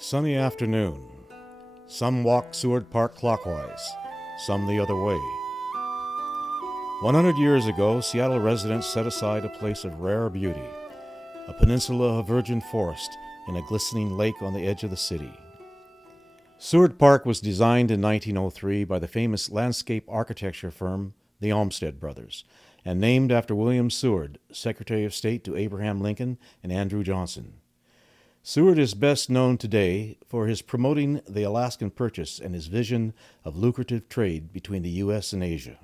Sunny afternoon. Some walk Seward Park clockwise, some the other way. 100 years ago, Seattle residents set aside a place of rare beauty, a peninsula of virgin forest and a glistening lake on the edge of the city. Seward Park was designed in 1903 by the famous landscape architecture firm, the Olmsted Brothers, and named after William Seward, Secretary of State to Abraham Lincoln and Andrew Johnson. Seward is best known today for his promoting the Alaskan Purchase and his vision of lucrative trade between the U.S. and Asia.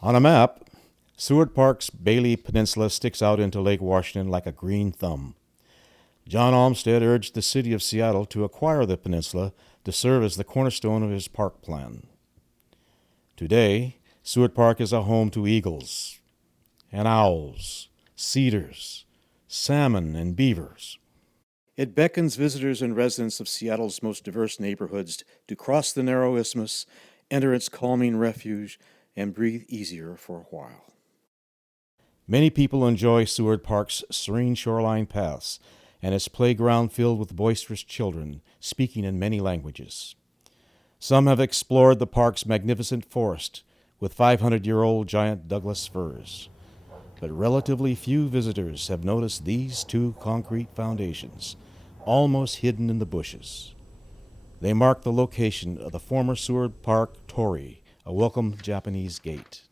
On a map, Seward Park's Bailey Peninsula sticks out into Lake Washington like a green thumb. John Olmsted urged the city of Seattle to acquire the peninsula to serve as the cornerstone of his park plan. Today, Seward Park is a home to eagles and owls, cedars, salmon, and beavers. It beckons visitors and residents of Seattle's most diverse neighborhoods to cross the narrow isthmus, enter its calming refuge, and breathe easier for a while. Many people enjoy Seward Park's serene shoreline paths and its playground filled with boisterous children speaking in many languages. Some have explored the park's magnificent forest with 500-year-old giant Douglas firs, but relatively few visitors have noticed these two concrete foundations, almost hidden in the bushes. They mark the location of the former Seward Park Torii, a welcome Japanese gate,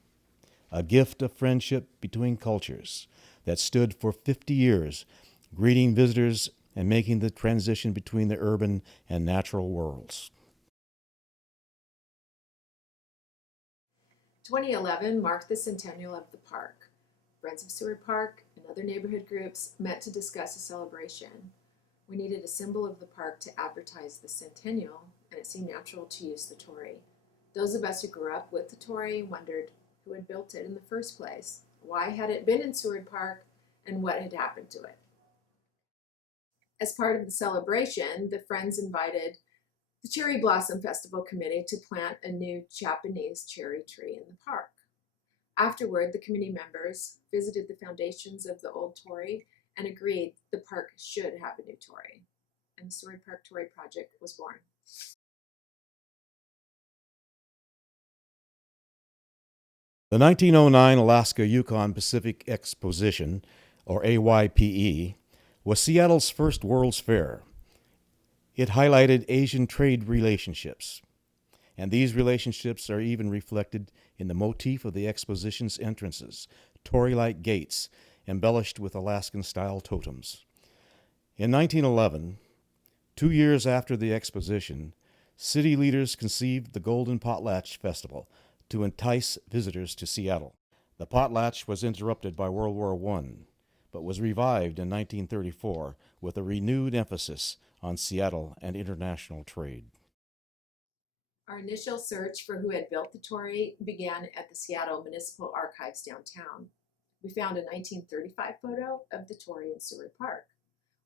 a gift of friendship between cultures that stood for 50 years, greeting visitors and making the transition between the urban and natural worlds. 2011 marked the centennial of the park. Friends of Seward Park and other neighborhood groups met to discuss a celebration. We needed a symbol of the park to advertise the centennial, and it seemed natural to use the Torii. Those of us who grew up with the Torii wondered who had built it in the first place, why had it been in Seward Park, and what had happened to it. As part of the celebration, the Friends invited the Cherry Blossom Festival Committee to plant a new Japanese cherry tree in the park. Afterward, the committee members visited the foundations of the old Torii and agreed the park should have a new Torii, and the Seward Park Torii project was born. The 1909 Alaska-Yukon Pacific Exposition, or AYPE, was Seattle's first World's Fair. It highlighted Asian trade relationships, and these relationships are even reflected in the motif of the exposition's entrances, Torii-like gates embellished with Alaskan-style totems. In 1911, 2 years after the exposition, city leaders conceived the Golden Potlatch Festival to entice visitors to Seattle. The potlatch was interrupted by World War I, but was revived in 1934 with a renewed emphasis on Seattle and international trade. Our initial search for who had built the Torii began at the Seattle Municipal Archives downtown. We found a 1935 photo of the Torii in Seward Park.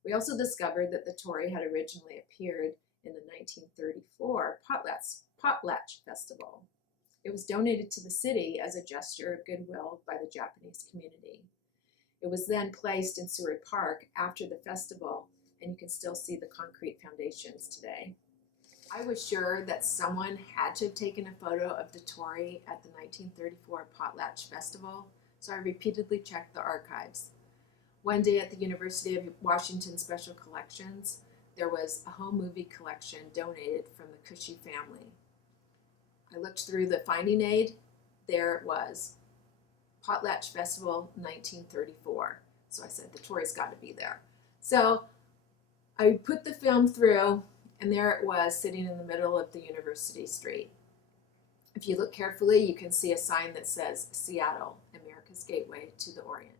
We also discovered that the Torii had originally appeared in the 1934 Potlatch Festival. It was donated to the city as a gesture of goodwill by the Japanese community. It was then placed in Seward Park after the festival, and you can still see the concrete foundations today. I was sure that someone had to have taken a photo of the Torii at the 1934 Potlatch Festival, so I repeatedly checked the archives. One day at the University of Washington Special Collections, there was a home movie collection donated from the Cushy family. I looked through the finding aid. There it was, Potlatch Festival 1934. So I said, the Torii's got to be there. So I put the film through, and there it was sitting in the middle of the University Street. If you look carefully, you can see a sign that says Seattle, America's Gateway to the Orient.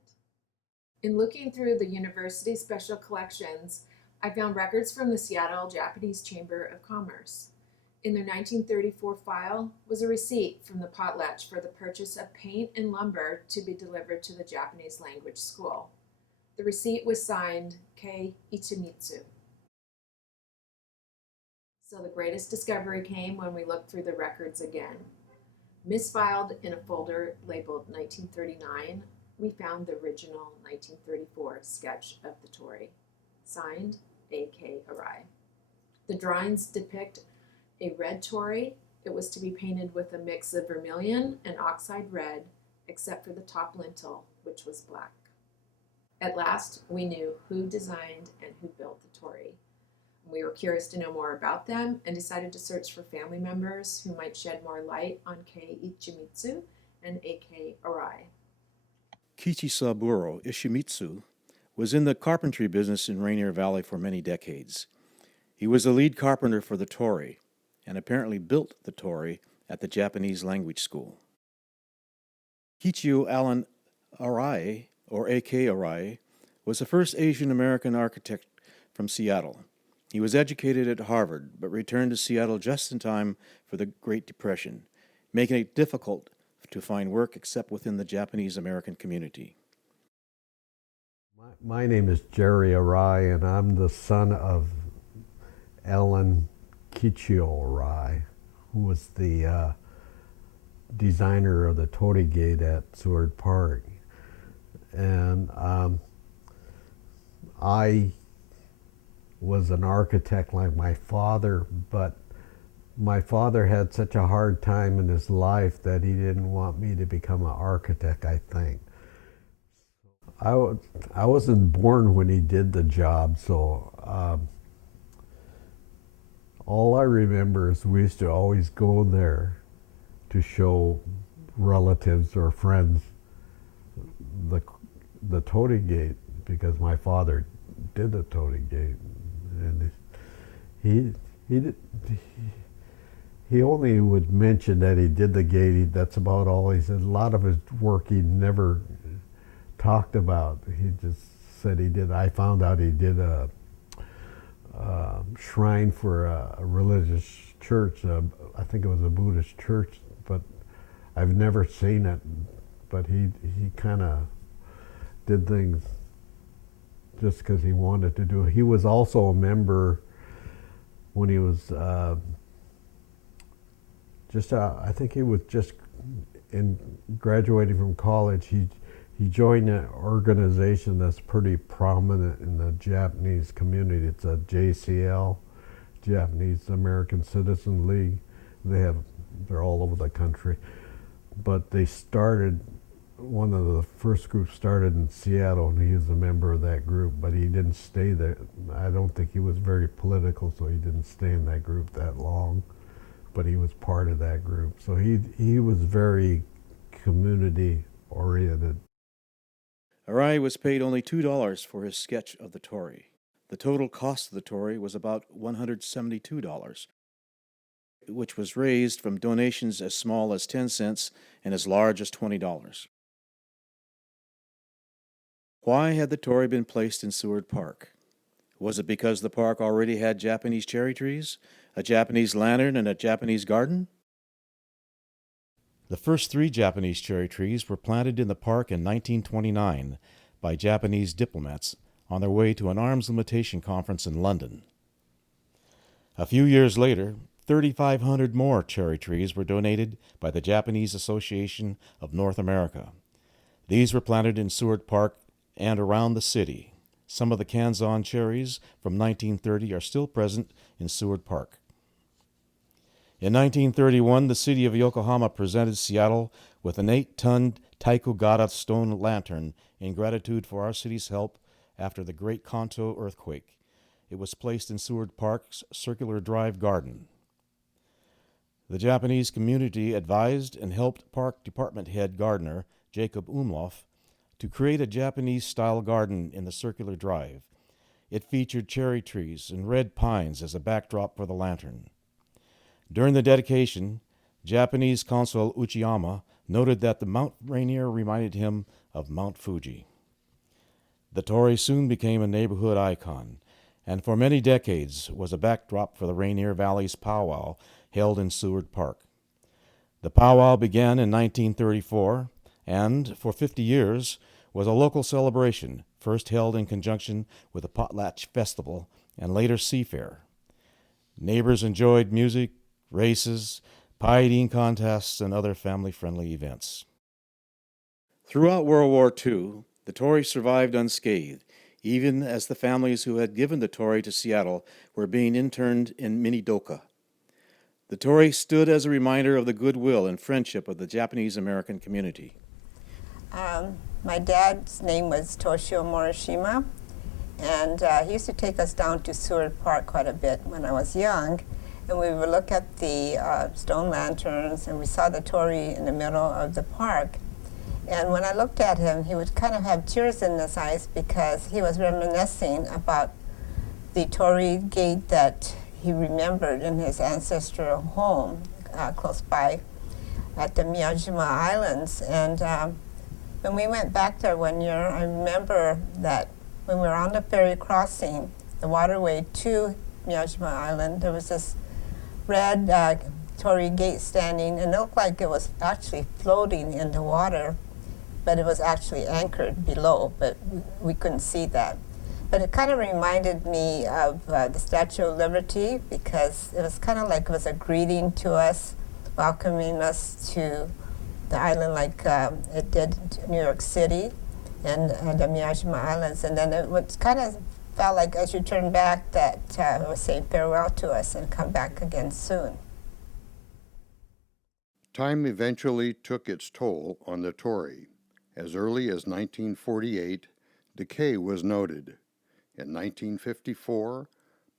In looking through the University Special Collections, I found records from the Seattle Japanese Chamber of Commerce. In their 1934 file was a receipt from the potlatch for the purchase of paint and lumber to be delivered to the Japanese language school. The receipt was signed Kei Ichimitsu. So the greatest discovery came when we looked through the records again. Misfiled in a folder labeled 1939, we found the original 1934 sketch of the Torii, signed A.K. Arai. The drawings depict a red torii. It was to be painted with a mix of vermilion and oxide red, except for the top lintel, which was black. At last, we knew who designed and who built the torii. We were curious to know more about them and decided to search for family members who might shed more light on Kei Ichimitsu and A.K. Arai. Kichisaburo Ishimitsu was in the carpentry business in Rainier Valley for many decades. He was the lead carpenter for the torii and apparently built the torii at the Japanese language school. Kichio Allen Arai, or A.K. Arai, was the first Asian American architect from Seattle. He was educated at Harvard, but returned to Seattle just in time for the Great Depression, making it difficult to find work except within the Japanese American community. My name is Jerry Arai, and I'm the son of Ellen Kichio Arai, who was the designer of the Torii Gate at Seward Park. And I was an architect like my father, but my father had such a hard time in his life that he didn't want me to become an architect, I think. I wasn't born when he did the job, so all I remember is we used to always go there to show relatives or friends the Torii Gate, because my father did the Torii Gate, and he only would mention that he did the gate. That's about all he said. A lot of his work he never talked about. He just said he did. I found out he did a shrine for a religious church. I think it was a Buddhist church, but I've never seen it. But he kind of did things just because he wanted to do it. He was also a member when he was I think he was just graduating from college. He joined an organization that's pretty prominent in the Japanese community. It's a JCL, Japanese American Citizen League. They're all over the country. But they started, one of the first groups started in Seattle, and he was a member of that group, but he didn't stay there. I don't think he was very political, so he didn't stay in that group that long, but he was part of that group. So he was very community oriented. Arai was paid only $2 for his sketch of the torii. The total cost of the torii was about $172, which was raised from donations as small as 10 cents and as large as $20. Why had the torii been placed in Seward Park? Was it because the park already had Japanese cherry trees, a Japanese lantern, and a Japanese garden? The first 3 Japanese cherry trees were planted in the park in 1929 by Japanese diplomats on their way to an arms limitation conference in London. A few years later, 3,500 more cherry trees were donated by the Japanese Association of North America. These were planted in Seward Park and around the city. Some of the Kanzan cherries from 1930 are still present in Seward Park. In 1931, the city of Yokohama presented Seattle with an 8-ton Taikugata stone lantern in gratitude for our city's help after the Great Kanto earthquake. It was placed in Seward Park's Circular Drive garden. The Japanese community advised and helped Park Department head gardener Jacob Umlauf to create a Japanese-style garden in the Circular Drive. It featured cherry trees and red pines as a backdrop for the lantern. During the dedication, Japanese Consul Uchiyama noted that the Mount Rainier reminded him of Mount Fuji. The torii soon became a neighborhood icon, and for many decades was a backdrop for the Rainier Valley's powwow held in Seward Park. The powwow began in 1934 and, for 50 years, was a local celebration, first held in conjunction with a potlatch festival and later seafair. Neighbors enjoyed music, races, pie eating contests, and other family-friendly events. Throughout World War II, the torii survived unscathed, even as the families who had given the torii to Seattle were being interned in Minidoka. The torii stood as a reminder of the goodwill and friendship of the Japanese-American community. My dad's name was Toshio Morishima, and he used to take us down to Seward Park quite a bit when I was young, and we would look at the stone lanterns, and we saw the torii in the middle of the park. And when I looked at him, he would kind of have tears in his eyes because he was reminiscing about the torii gate that he remembered in his ancestral home close by at the Miyajima Islands. And when we went back there one year, I remember that when we were on the ferry crossing the waterway to Miyajima Island, there was this red torii gate standing, and it looked like it was actually floating in the water, but it was actually anchored below, but we couldn't see that. But it kind of reminded me of the Statue of Liberty, because it was kind of like it was a greeting to us, welcoming us to the island like it did to New York City and the Miyajima Islands. And then it would kind of felt like as you turn back that it was saying farewell to us and come back again soon. Time eventually took its toll on the torii. As early as 1948, decay was noted. In 1954,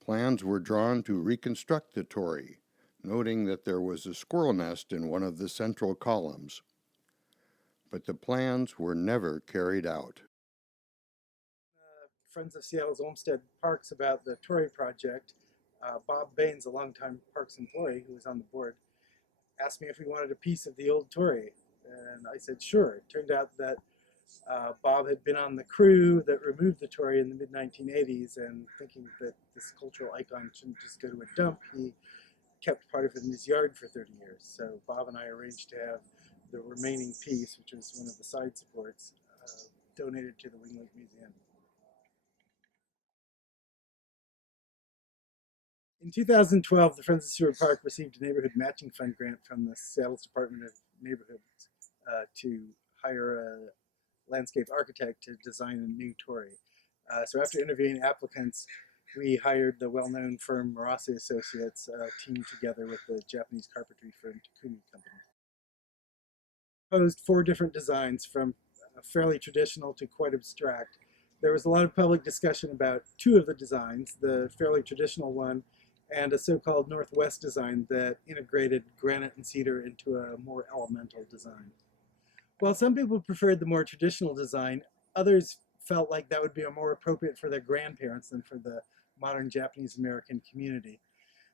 plans were drawn to reconstruct the torii, noting that there was a squirrel nest in one of the central columns. But the plans were never carried out. Friends of Seattle's Olmsted Parks about the Torii project. Bob Baines, a longtime Parks employee who was on the board, asked me if we wanted a piece of the old Torii. And I said, sure. It turned out that Bob had been on the crew that removed the Torii in the mid-1980s, and thinking that this cultural icon shouldn't just go to a dump, he kept part of it in his yard for 30 years. So Bob and I arranged to have the remaining piece, which was one of the side supports, donated to the Wing Lake Museum. In 2012, the Friends of Seward Park received a neighborhood matching fund grant from the Seattle Department of Neighborhoods to hire a landscape architect to design a new torii. So after interviewing applicants, we hired the well-known firm Marase Associates, teamed together with the Japanese carpentry firm Takumi Company. Proposed 4 different designs, from fairly traditional to quite abstract. There was a lot of public discussion about 2 of the designs, the fairly traditional one and a so-called Northwest design that integrated granite and cedar into a more elemental design. While some people preferred the more traditional design, others felt like that would be more appropriate for their grandparents than for the modern Japanese-American community.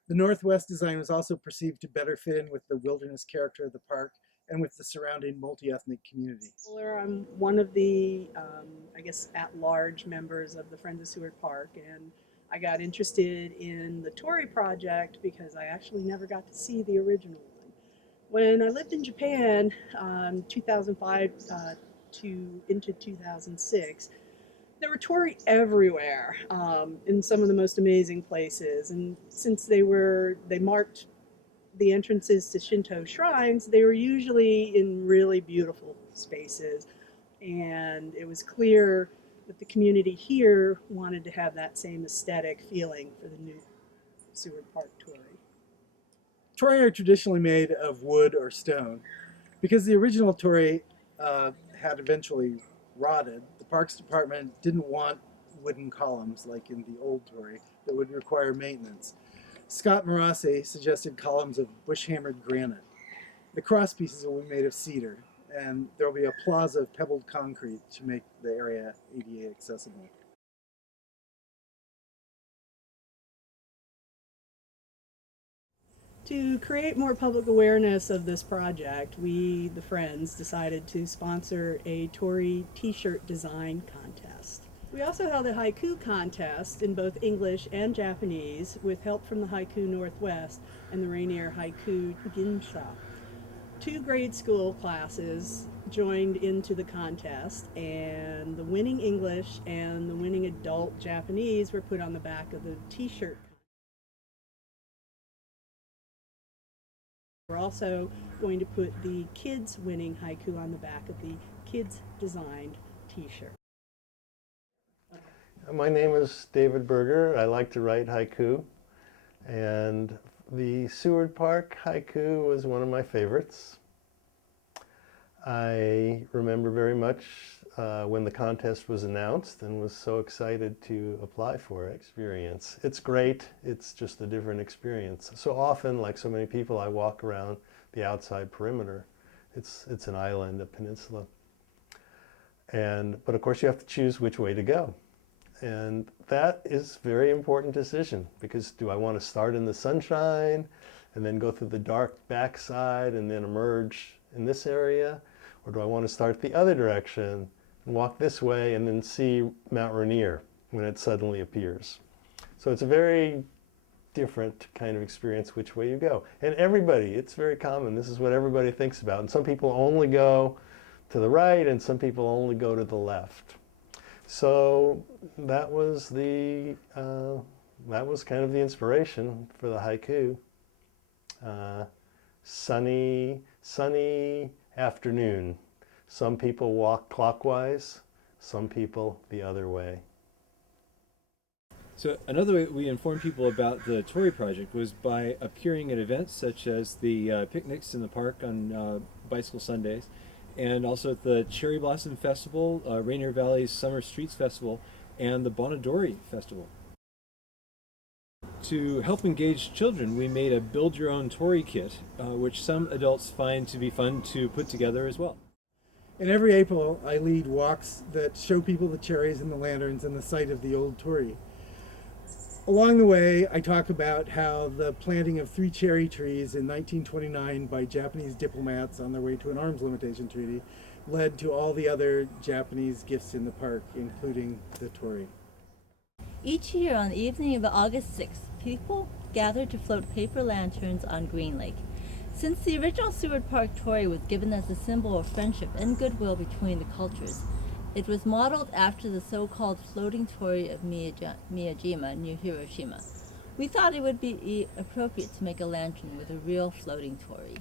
The Northwest design was also perceived to better fit in with the wilderness character of the park and with the surrounding multi-ethnic community. I'm one of the, at-large members of the Friends of Seward Park, and I got interested in the Torii project because I actually never got to see the original one. When I lived in Japan, 2005 into 2006, there were torii everywhere, in some of the most amazing places. And since they marked the entrances to Shinto shrines, they were usually in really beautiful spaces. And it was clear that the community here wanted to have that same aesthetic feeling for the new Seward Park Torii. Torii are traditionally made of wood or stone. Because the original torii had eventually rotted, the Parks Department didn't want wooden columns like in the old torii that would require maintenance. Scott Marase suggested columns of bush-hammered granite. The cross pieces will be made of cedar, and there will be a plaza of pebbled concrete to make the area ADA accessible. To create more public awareness of this project, we, the Friends, decided to sponsor a Torii t-shirt design contest. We also held a haiku contest in both English and Japanese with help from the Haiku Northwest and the Rainier Haiku Ginsha. 2 grade school classes joined into the contest, and the winning English and the winning adult Japanese were put on the back of the t-shirt. We're also going to put the kids winning haiku on the back of the kids designed t-shirt. My name is David Berger. I like to write haiku, and the Seward Park haiku was one of my favorites. I remember very much when the contest was announced and was so excited to apply for it. Experience. It's great. It's just a different experience. So often, like so many people, I walk around the outside perimeter. It's an island, a peninsula. But of course you have to choose which way to go. And that is a very important decision, because do I want to start in the sunshine and then go through the dark backside and then emerge in this area? Or do I want to start the other direction and walk this way and then see Mount Rainier when it suddenly appears? So it's a very different kind of experience which way you go. And everybody, it's very common, this is what everybody thinks about. And some people only go to the right and some people only go to the left. So that was kind of the inspiration for the haiku. Sunny afternoon. Some people walk clockwise, some people the other way. So another way we informed people about the Torii project was by appearing at events such as the picnics in the park on bicycle Sundays, and also at the Cherry Blossom Festival, Rainier Valley's Summer Streets Festival, and the Bonadori Festival. To help engage children, we made a build-your-own Torii kit, which some adults find to be fun to put together as well. And every April, I lead walks that show people the cherries and the lanterns and the site of the old Torii. Along the way, I talk about how the planting of 3 cherry trees in 1929 by Japanese diplomats on their way to an arms limitation treaty led to all the other Japanese gifts in the park, including the Torii. Each year on the evening of August 6th, people gather to float paper lanterns on Green Lake. Since the original Seward Park Torii was given as a symbol of friendship and goodwill between the cultures, it was modeled after the so-called floating torii of Miyajima near Hiroshima. We thought it would be appropriate to make a lantern with a real floating torii.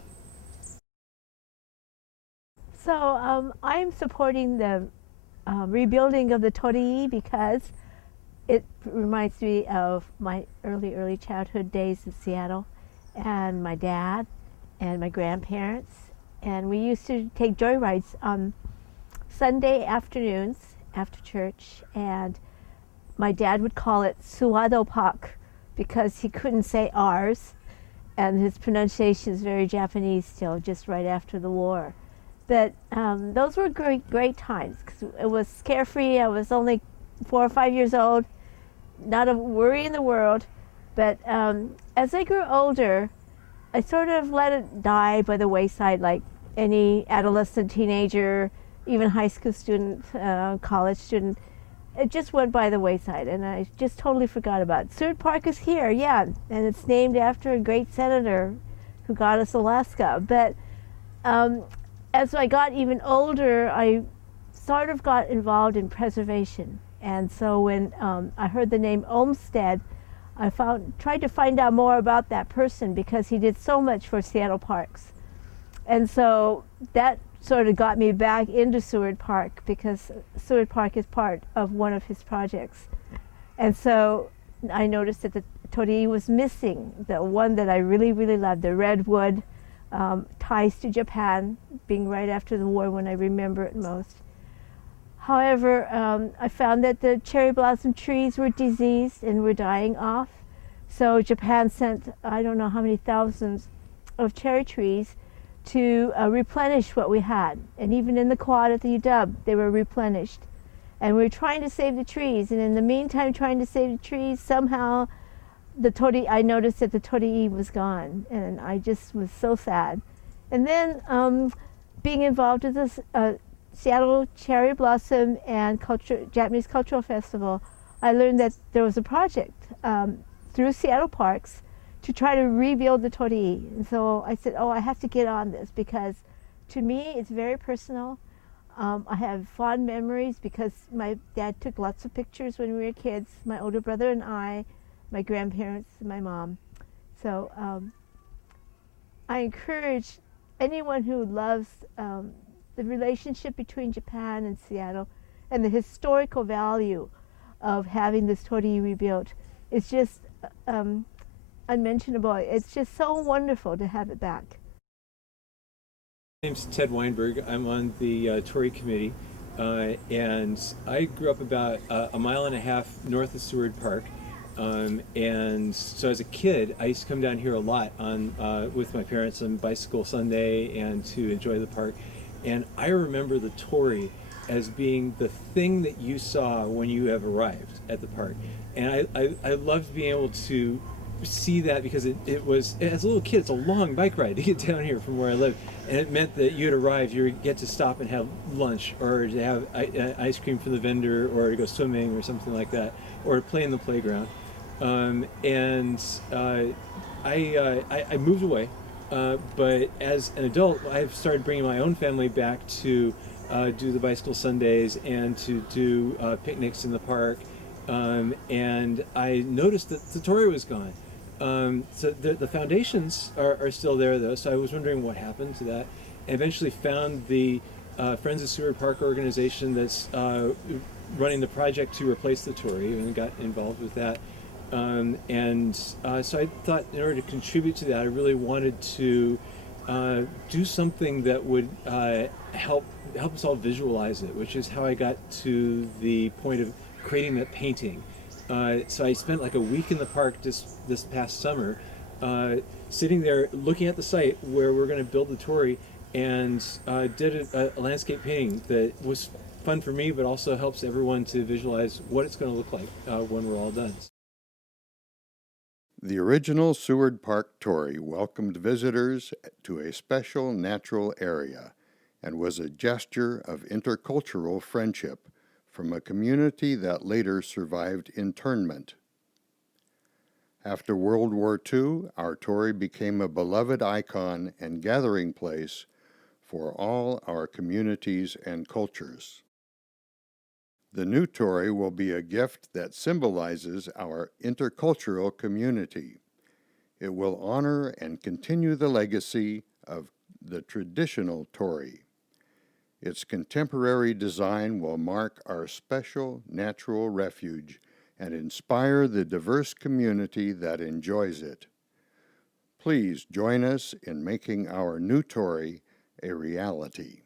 So I'm supporting the rebuilding of the torii because it reminds me of my early childhood days in Seattle, and my dad and my grandparents. And we used to take joyrides on Sunday afternoons after church, and my dad would call it Seward Park because he couldn't say ours, and his pronunciation is very Japanese still, just right after the war. But those were great times because it was carefree. I was only 4 or 5 years old, not a worry in the world. But as I grew older, I sort of let it die by the wayside like any adolescent, teenager, even high school student, college student. It just went by the wayside, and I just totally forgot about it. Seward Park is here, yeah, and it's named after a great senator who got us Alaska. But as I got even older, I sort of got involved in preservation. And so when I heard the name Olmsted, I tried to find out more about that person because he did so much for Seattle parks. And so that sort of got me back into Seward Park because Seward Park is part of one of his projects. And so I noticed that the torii was missing, the one that I really loved, the redwood, ties to Japan, being right after the war when I remember it most. However, I found that the cherry blossom trees were diseased and were dying off. So Japan sent, I don't know how many thousands of cherry trees to replenish what we had. And even in the quad at the UW, they were replenished. And we were trying to save the trees. And in the meantime, trying to save the trees, somehow I noticed that the torii was gone. And I just was so sad. And then being involved with this Seattle Cherry Blossom and Japanese Cultural Festival, I learned that there was a project through Seattle Parks to try to rebuild the torii. And so I said, oh, I have to get on this because to me it's very personal. I have fond memories because my dad took lots of pictures when we were kids, my older brother and I, my grandparents, and my mom. So I encourage anyone who loves the relationship between Japan and Seattle and the historical value of having this torii rebuilt. It's just unmentionable. It's just so wonderful to have it back. My name's Ted Weinberg. I'm on the Torii committee, and I grew up about a mile and a half north of Seward Park. And so as a kid, I used to come down here a lot with my parents on Bicycle Sunday and to enjoy the park. And I remember the Torii as being the thing that you saw when you have arrived at the park. And I loved being able to see that because it was, as a little kid, it's a long bike ride to get down here from where I live. And it meant that you had arrived, you would get to stop and have lunch, or to have ice cream from the vendor, or to go swimming or something like that, or to play in the playground. I moved away, but as an adult, I've started bringing my own family back to do the Bicycle Sundays and to do picnics in the park. And I noticed that the Torii was gone. So the foundations are still there, though, so I was wondering what happened to that. I eventually found the Friends of Seward Park organization that's running the project to replace the Torii, and got involved with that. So I thought, in order to contribute to that, I really wanted to do something that would help us all visualize it, which is how I got to the point of creating that painting. So I spent like a week in the park this past summer, sitting there looking at the site where we're going to build the Torii, and did a landscape painting that was fun for me, but also helps everyone to visualize what it's going to look like when we're all done. The original Seward Park Torii welcomed visitors to a special natural area and was a gesture of intercultural friendship from a community that later survived internment. After World War II, our Torii became a beloved icon and gathering place for all our communities and cultures. The new Torii will be a gift that symbolizes our intercultural community. It will honor and continue the legacy of the traditional Torii. Its contemporary design will mark our special natural refuge and inspire the diverse community that enjoys it. Please join us in making our new Torii a reality.